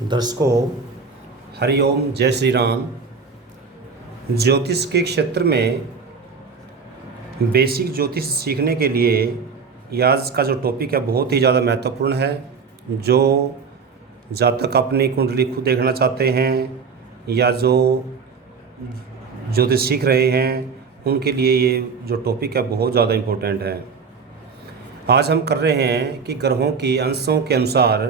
दर्शकों, हरिओम, जय श्री राम। ज्योतिष के क्षेत्र में बेसिक ज्योतिष सीखने के लिए ये आज का जो टॉपिक है बहुत ही ज़्यादा महत्वपूर्ण है। जो जातक अपनी कुंडली खुद देखना चाहते हैं या जो ज्योतिष सीख रहे हैं उनके लिए ये जो टॉपिक है बहुत ज़्यादा इम्पोर्टेंट है। आज हम कर रहे हैं कि ग्रहों की अंशों के अनुसार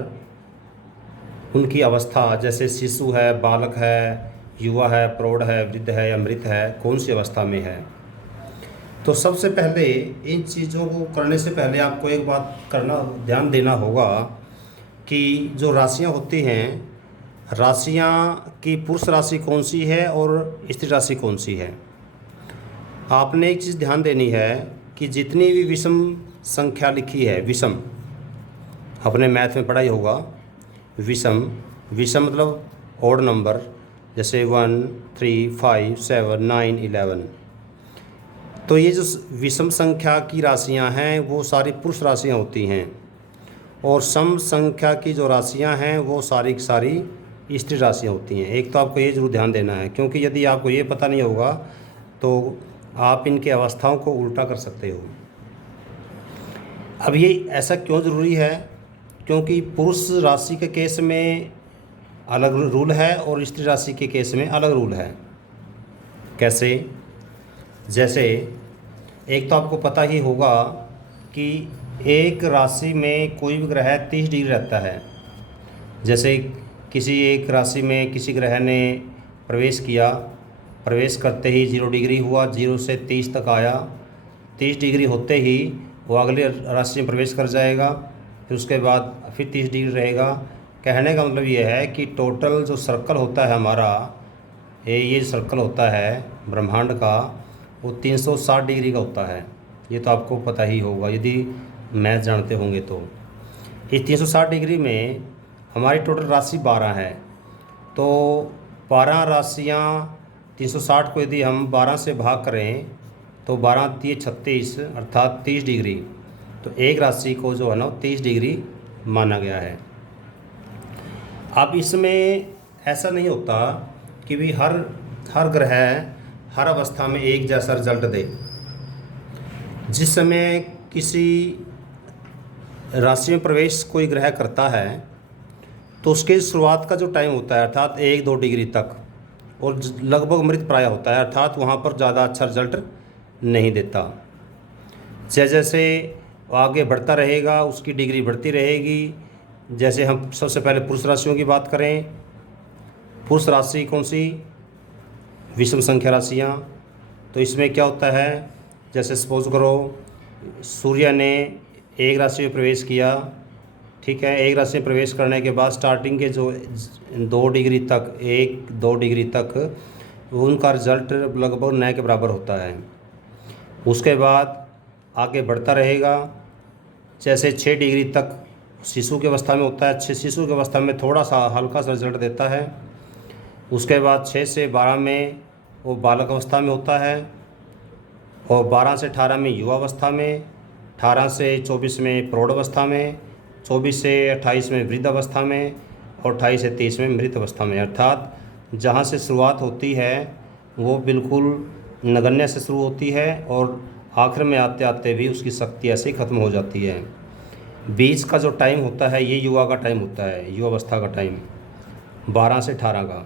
उनकी अवस्था, जैसे शिशु है, बालक है, युवा है, प्रौढ़ है, वृद्ध है या मृत है, कौन सी अवस्था में है। तो सबसे पहले इन चीज़ों को करने से पहले आपको एक बात ध्यान देना होगा कि जो राशियां होती हैं, राशियां की पुरुष राशि कौन सी है और स्त्री राशि कौन सी है। आपने एक चीज़ ध्यान देनी है कि जितनी भी विषम संख्या लिखी है, विषम, अपने मैथ में पढ़ा ही होगा, विषम मतलब ऑड नंबर, जैसे 1, 3, 5, 7, 9, 11। तो ये जो विषम संख्या की राशियां हैं वो सारी पुरुष राशियां होती हैं, और सम संख्या की जो राशियां हैं वो सारी की सारी स्त्री राशियां होती हैं। एक तो आपको ये ज़रूर ध्यान देना है, क्योंकि यदि आपको ये पता नहीं होगा तो आप इनके अवस्थाओं को उल्टा कर सकते हो। अब ये ऐसा क्यों ज़रूरी है? क्योंकि पुरुष राशि के केस में अलग रूल है और स्त्री राशि के केस में अलग रूल है। कैसे? जैसे एक तो आपको पता ही होगा कि एक राशि में कोई भी ग्रह 30 डिग्री रहता है। जैसे किसी एक राशि में किसी ग्रह ने प्रवेश किया, प्रवेश करते ही 0 डिग्री हुआ, 0 से 30 तक आया, 30 डिग्री होते ही वो अगले राशि में प्रवेश कर जाएगा, फिर उसके बाद फिर 30 डिग्री रहेगा। कहने का मतलब ये है कि टोटल जो सर्कल होता है हमारा, ये सर्कल होता है ब्रह्मांड का, वो 360 डिग्री का होता है। ये तो आपको पता ही होगा यदि मैथ जानते होंगे तो। इस 360 डिग्री में हमारी टोटल राशि 12 है। तो 12 राशियाँ 360 को यदि हम 12 से भाग करें तो 12 × 3 = 36, अर्थात 30 डिग्री। तो एक राशि को जो है ना 30 डिग्री माना गया है। अब इसमें ऐसा नहीं होता कि भी हर ग्रह हर अवस्था में एक जैसा रिजल्ट दे। जिस समय किसी राशि में प्रवेश कोई ग्रह करता है तो उसके शुरुआत का जो टाइम होता है, अर्थात 1-2 डिग्री तक, और लगभग मृत प्राय होता है, अर्थात वहाँ पर ज़्यादा अच्छा रिजल्ट नहीं देता। जैसे आगे बढ़ता रहेगा उसकी डिग्री बढ़ती रहेगी। जैसे हम सबसे पहले पुरुष राशियों की बात करें, पुरुष राशि कौन सी? विषम संख्या राशियाँ। तो इसमें क्या होता है, जैसे सपोज करो सूर्य ने एक राशि में प्रवेश किया, ठीक है। एक राशि में प्रवेश करने के बाद स्टार्टिंग के जो 2 डिग्री तक, 1-2 डिग्री तक उनका रिजल्ट लगभग न के बराबर होता है। उसके बाद आगे बढ़ता रहेगा, जैसे 6 डिग्री तक शिशु की अवस्था में होता है। शिशु की अवस्था में थोड़ा सा हल्का सा रिजल्ट देता है। उसके बाद 6 से 12 में वो बालक अवस्था में होता है, और 12 से 18 में युवा अवस्था में, 18 से 24 में प्रौढ़ अवस्था में, 24 से 28 में वृद्ध अवस्था में, और 28 से 30 में मृत अवस्था में। अर्थात जहाँ से शुरुआत होती है वो बिल्कुल नगण्य से शुरू होती है और आखिर में आते आते भी उसकी शक्ति ऐसे ही ख़त्म हो जाती है। बीच का जो टाइम होता है ये युवा का टाइम होता है, युवा अवस्था का टाइम 12 से 18 का।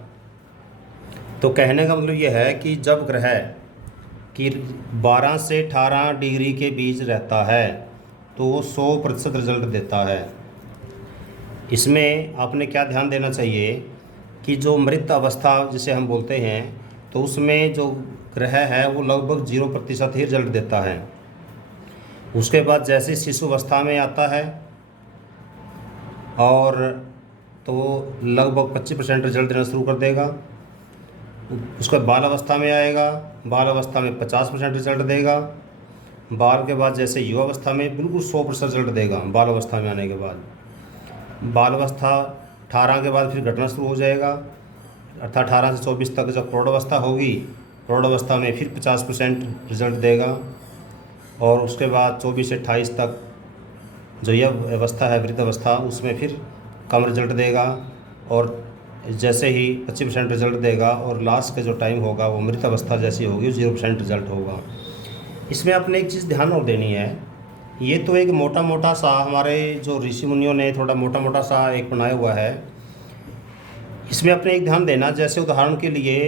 तो कहने का मतलब ये है कि जब ग्रह कि 12 से 18 डिग्री के बीच रहता है तो वो 100% रिजल्ट देता है। इसमें आपने क्या ध्यान देना चाहिए कि जो मृत अवस्था जिसे हम बोलते हैं, तो उसमें जो ग्रह है वो लगभग 0% ही रिजल्ट देता है। उसके बाद जैसे शिशु अवस्था में आता है और तो लगभग 25% रिजल्ट देना शुरू कर देगा। उसके बाद बाल अवस्था में आएगा, बाल अवस्था में 50% रिजल्ट देगा। बाल के बाद जैसे युवा अवस्था में बिल्कुल 100% रिजल्ट देगा। बाल अवस्था में आने के बाद बाल अवस्था 18 के बाद फिर घटना शुरू हो जाएगा, अर्थात 18 से 24 तक जब प्रौढ़ अवस्था होगी, प्रौढ़ अवस्था में फिर 50% रिजल्ट देगा। और उसके बाद 24 से 28 तक जो यह अवस्था है वृद्ध अवस्था, उसमें फिर कम रिजल्ट देगा। और जैसे ही 25% रिज़ल्ट देगा और लास्ट का जो टाइम होगा वो मृत अवस्था जैसी होगी, 0% रिज़ल्ट होगा। इसमें आपने एक चीज़ ध्यान और देनी है, ये तो एक मोटा मोटा सा हमारे जो ऋषि मुनियों ने थोड़ा मोटा मोटा सा एक बनाया हुआ है। इसमें आपने एक ध्यान देना, जैसे उदाहरण के लिए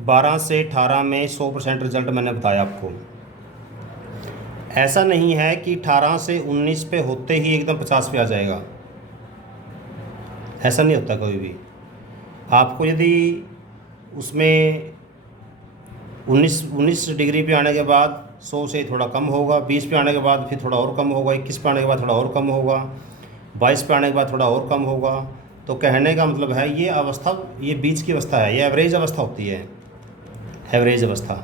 12 से 18 में 100% रिज़ल्ट मैंने बताया आपको। ऐसा नहीं है कि 18 से 19 पे होते ही एकदम 50 पे आ जाएगा, ऐसा नहीं होता कभी भी। आपको यदि उसमें 19 डिग्री पे आने के बाद 100 से थोड़ा कम होगा, 20 पे आने के बाद फिर थोड़ा और कम होगा, 21 पे आने के बाद थोड़ा और कम होगा, 22 पे आने के बाद थोड़ा और कम होगा। तो कहने का मतलब है ये अवस्था, ये बीच की अवस्था है, ये एवरेज अवस्था होती है, एवरेज अवस्था।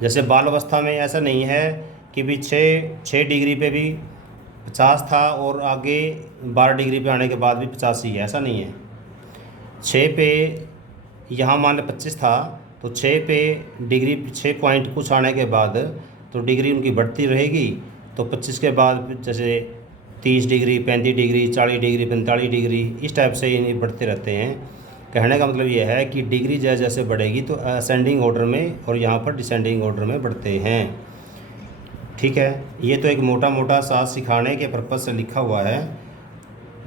जैसे बाल अवस्था में ऐसा नहीं है कि भी 6 डिग्री पे भी 50 था और आगे 12 डिग्री पे आने के बाद भी 50 ही है, ऐसा नहीं है। 6 पे यहाँ मान लें 25 था, तो 6 पे डिग्री 6 पॉइंट कुछ आने के बाद तो डिग्री उनकी बढ़ती रहेगी। तो 25 के बाद जैसे 30 डिग्री, 35 डिग्री, 40 डिग्री, 45 डिग्री, इस टाइप से ये बढ़ते रहते हैं। कहने का मतलब ये है कि डिग्री जैसे जैसे बढ़ेगी तो असेंडिंग ऑर्डर में और यहाँ पर डिसेंडिंग ऑर्डर में बढ़ते हैं। ठीक है, ये तो एक मोटा मोटा सा सिखाने के पर्पज़ से लिखा हुआ है।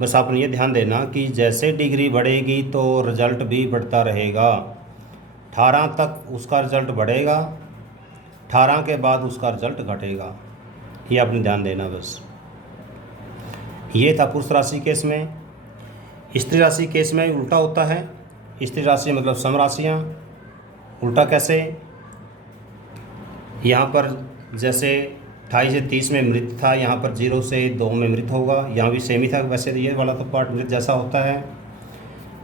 बस आपने ये ध्यान देना कि जैसे डिग्री बढ़ेगी तो रिज़ल्ट भी बढ़ता रहेगा। 18 तक उसका रिज़ल्ट बढ़ेगा, 18 के बाद उसका रिज़ल्ट घटेगा, ये आपने ध्यान देना बस। ये था पुरुष राशि केस में। स्त्री राशि केस में उल्टा होता है। स्त्री राशि मतलब सम राशियाँ। उल्टा कैसे? यहाँ पर जैसे 28 से 30 में मृत था, यहाँ पर 0 से 2 में मृत होगा। यहाँ भी सेम ही था, वैसे ये वाला तो पार्ट मृत जैसा होता है।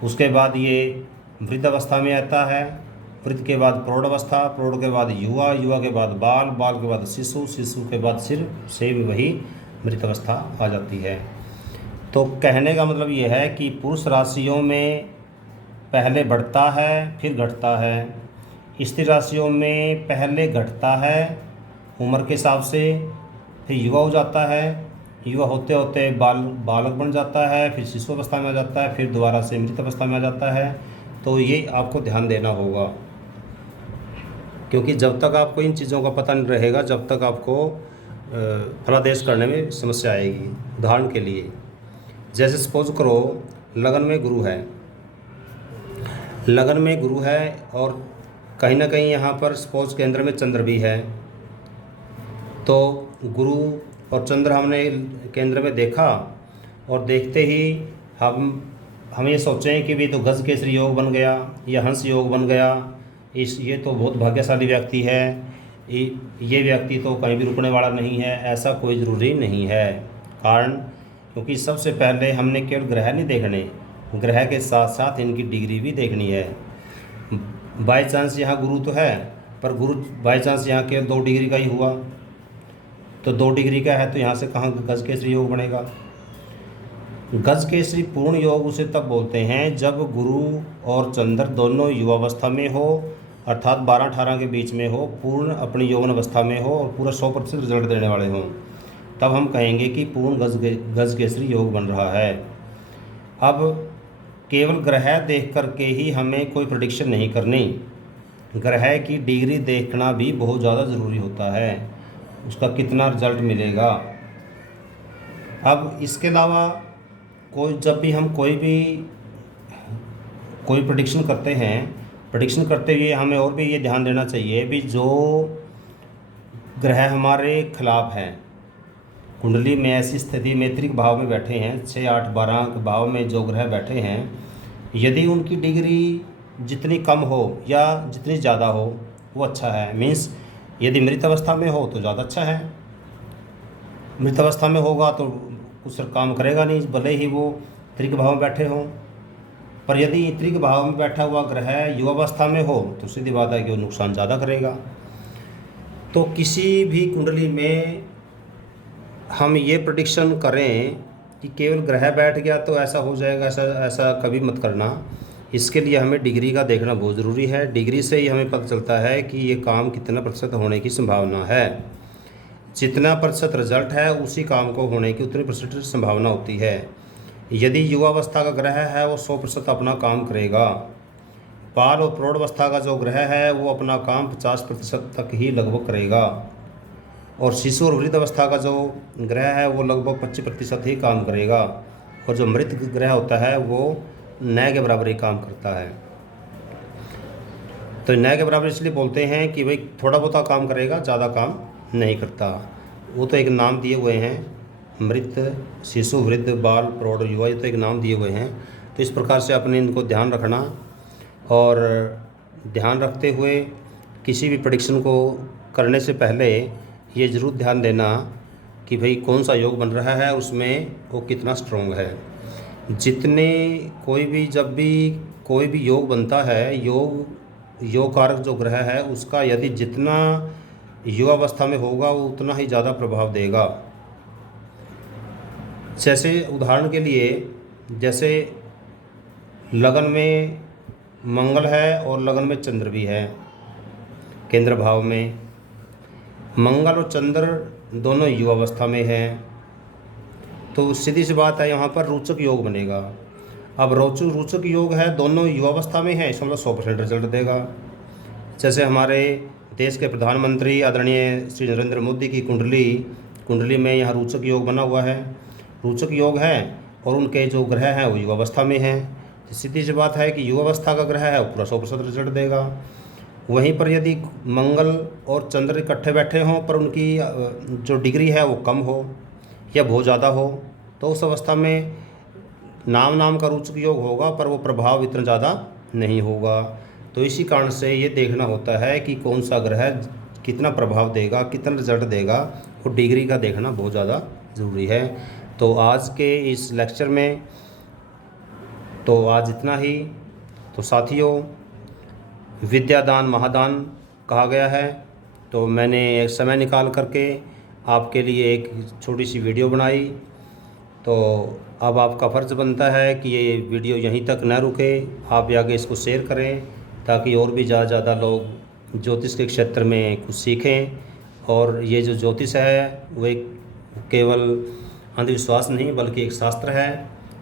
उसके बाद ये वृद्ध अवस्था में आता है, वृद्ध के बाद प्रौढ़ अवस्था, प्रौढ़ के बाद युवा, युवा के बाद बाल, बाल के बाद शिशु, शिशु के बाद सिर्फ सेम वही मृत अवस्था आ जाती है। तो कहने का मतलब ये है कि पुरुष राशियों में पहले बढ़ता है फिर घटता है, स्त्री राशियों में पहले घटता है उम्र के हिसाब से, फिर युवा हो जाता है, युवा होते होते बालक बन जाता है, फिर शिशु अवस्था में आ जाता है, फिर दोबारा से मृत अवस्था में आ जाता है। तो ये आपको ध्यान देना होगा, क्योंकि जब तक आपको इन चीज़ों का पता नहीं रहेगा, जब तक आपको फलादेश करने में समस्या आएगी। उदाहरण के लिए जैसे सपोज करो लगन में गुरु है, लगन में गुरु है और कहीं ना कहीं यहाँ पर सपोज केंद्र में चंद्र भी है। तो गुरु और चंद्र हमने केंद्र में देखा और देखते ही हम ये सोचें कि भी तो गज केसरी योग बन गया या हंस योग बन गया, ये तो बहुत भाग्यशाली व्यक्ति है, ये व्यक्ति तो कहीं भी रुकने वाला नहीं है। ऐसा कोई ज़रूरी नहीं है। कारण क्योंकि सबसे पहले हमने केवल ग्रह नहीं देखने, ग्रह के साथ साथ इनकी डिग्री भी देखनी है। बाई चांस यहाँ गुरु तो है, पर गुरु बाई चांस यहाँ केवल 2 डिग्री का ही हुआ, तो 2 डिग्री का है तो यहाँ से कहाँ गज केसरी योग बनेगा। गज केसरी पूर्ण योग उसे तब बोलते हैं जब गुरु और चंद्र दोनों युवावस्था में हो, अर्थात 12-18 के बीच में हो, पूर्ण अपनी यौवन अवस्था में हो और पूरा 100% रिजल्ट देने वाले हों, तब हम कहेंगे कि पूर्ण गज केसरी योग बन रहा है। अब केवल ग्रह देख करके ही हमें कोई प्रेडिक्शन नहीं करनी, ग्रह की डिग्री देखना भी बहुत ज़्यादा ज़रूरी होता है, उसका कितना रिजल्ट मिलेगा। अब इसके अलावा जब भी हम कोई प्रेडिक्शन करते हैं, प्रेडिक्शन करते हुए हमें और भी ये ध्यान देना चाहिए भी जो ग्रह हमारे खिलाफ हैं, कुंडली में ऐसी स्थिति में त्रिक भाव में बैठे हैं, 6, 8, 12 के भाव में जो ग्रह बैठे हैं, यदि उनकी डिग्री जितनी कम हो या जितनी ज़्यादा हो वो अच्छा है। मीन्स यदि मृत अवस्था में हो तो ज़्यादा अच्छा है, मृत अवस्था में होगा तो कुछ काम करेगा नहीं, भले ही वो त्रिक भाव में बैठे हों। पर यदि त्रिक भाव में बैठा हुआ ग्रह युवावस्था में हो तो सीधी बात है कि वो नुकसान ज़्यादा करेगा। तो किसी भी कुंडली में हम ये प्रेडिक्शन करें कि केवल ग्रह बैठ गया तो ऐसा हो जाएगा, ऐसा कभी मत करना। इसके लिए हमें डिग्री का देखना बहुत ज़रूरी है। डिग्री से ही हमें पता चलता है कि ये काम कितना प्रतिशत होने की संभावना है। जितना प्रतिशत रिजल्ट है उसी काम को होने की उतनी % संभावना होती है। यदि युवावस्था का ग्रह है वो 100% अपना काम करेगा। बाल और प्रौढ़ावस्था का जो ग्रह है वो अपना काम 50% तक ही लगभग करेगा। और शिशु और वृद्ध अवस्था का जो ग्रह है वो लगभग 25% ही काम करेगा। और जो मृत ग्रह होता है वो नए के बराबर ही काम करता है। तो नए के बराबर इसलिए बोलते हैं कि भाई थोड़ा बहुत काम करेगा, ज़्यादा काम नहीं करता। वो तो एक नाम दिए हुए हैं, मृत, शिशु, वृद्ध, बाल, प्रौढ़, युवा, ये तो एक नाम दिए हुए हैं। तो इस प्रकार से अपने इनको ध्यान रखना, और ध्यान रखते हुए किसी भी प्रेडिक्शन को करने से पहले ये ज़रूर ध्यान देना कि भाई कौन सा योग बन रहा है, उसमें वो कितना स्ट्रॉन्ग है। जब भी कोई भी योग बनता है, योग कारक जो ग्रह है उसका यदि जितना युवावस्था में होगा वो उतना ही ज़्यादा प्रभाव देगा। जैसे उदाहरण के लिए, जैसे लगन में मंगल है और लगन में चंद्र भी है, केंद्र भाव में मंगल और चंद्र दोनों युवावस्था में हैं, तो सीधी सी बात है यहाँ पर रोचक योग बनेगा। अब रोचक योग है, दोनों युवावस्था में है, इसका मतलब 100% रिजल्ट देगा। जैसे हमारे देश के प्रधानमंत्री आदरणीय श्री नरेंद्र मोदी की कुंडली में यहाँ रोचक योग बना हुआ है, रोचक योग है, और उनके जो ग्रह हैं वो युवावस्था में हैं। तो सीधी सी बात है कि युवावस्था का ग्रह है वो पूरा 100% रिजल्ट देगा। वहीं पर यदि मंगल और चंद्र इकट्ठे बैठे हों पर उनकी जो डिग्री है वो कम हो या बहुत ज़्यादा हो, तो उस अवस्था में नाम का रोचक योग होगा पर वो प्रभाव इतना ज़्यादा नहीं होगा। तो इसी कारण से ये देखना होता है कि कौन सा ग्रह कितना प्रभाव देगा, कितना रिजल्ट देगा, और डिग्री का देखना बहुत ज़्यादा ज़रूरी है। तो आज के इस लेक्चर में तो आज इतना ही। तो साथियों, विद्यादान महादान कहा गया है, तो मैंने एक समय निकाल करके आपके लिए एक छोटी सी वीडियो बनाई। तो अब आपका फ़र्ज़ बनता है कि ये वीडियो यहीं तक न रुके, आप आगे इसको शेयर करें ताकि और भी ज़्यादा लोग ज्योतिष के क्षेत्र में कुछ सीखें। और ये जो ज्योतिष है वो एक केवल अंधविश्वास नहीं बल्कि एक शास्त्र है,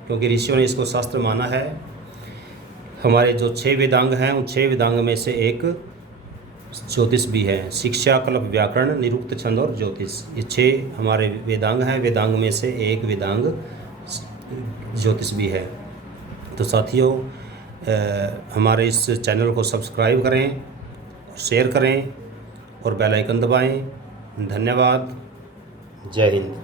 क्योंकि ऋषियों ने इसको शास्त्र माना है। हमारे जो 6 वेदांग हैं उन 6 वेदांग में से एक ज्योतिष भी है। शिक्षा, कल्प, व्याकरण, निरुक्त, छंद और ज्योतिष, ये 6 हमारे वेदांग हैं। वेदांग में से एक वेदांग ज्योतिष भी है। तो साथियों, हमारे इस चैनल को सब्सक्राइब करें, शेयर करें और बेल आइकन दबाएं। धन्यवाद। जय हिंद।